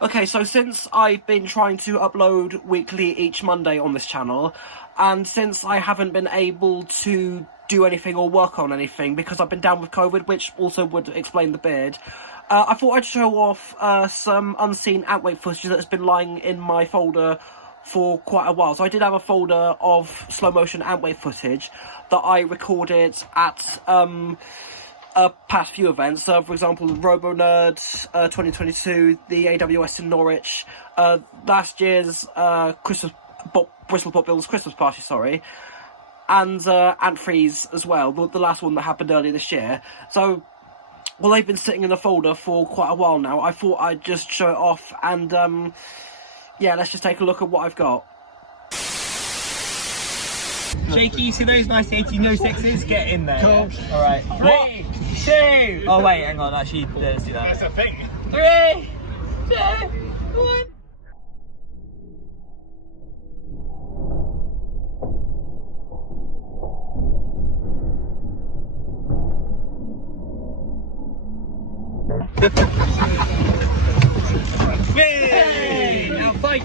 Okay, so since I've been trying to upload weekly each Monday on this channel, and since I haven't been able to do anything or work on anything because I've been down with COVID, which also would explain the beard, I thought I'd show off some unseen Antweights footage that's been lying in my folder for quite a while. So I did have a folder of slow motion Antweights footage that I recorded at past few events. For example, Robo Nerd 2022, the AWS in Norwich, last year's Bristol Pop Builders Christmas party, sorry, and Antweights as well, the last one that happened earlier this year. So, well, they've been sitting in the folder for quite a while now. I thought I'd just show it off, and yeah, let's just take a look at what I've got. Shaky, you see those nice 1806s? Get in there. Cool. Alright. 3, 2. Oh, wait, hang on. Actually, let's do that. That's a thing. 3, 2, 1. Hey! Now fight!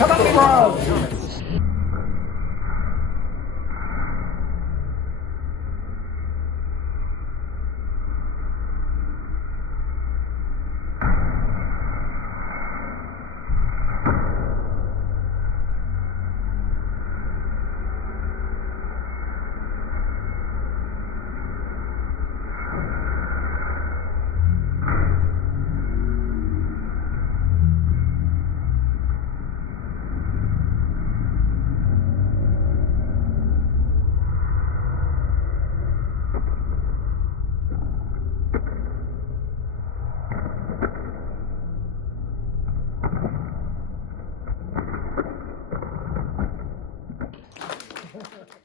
Come on, bro! Bye.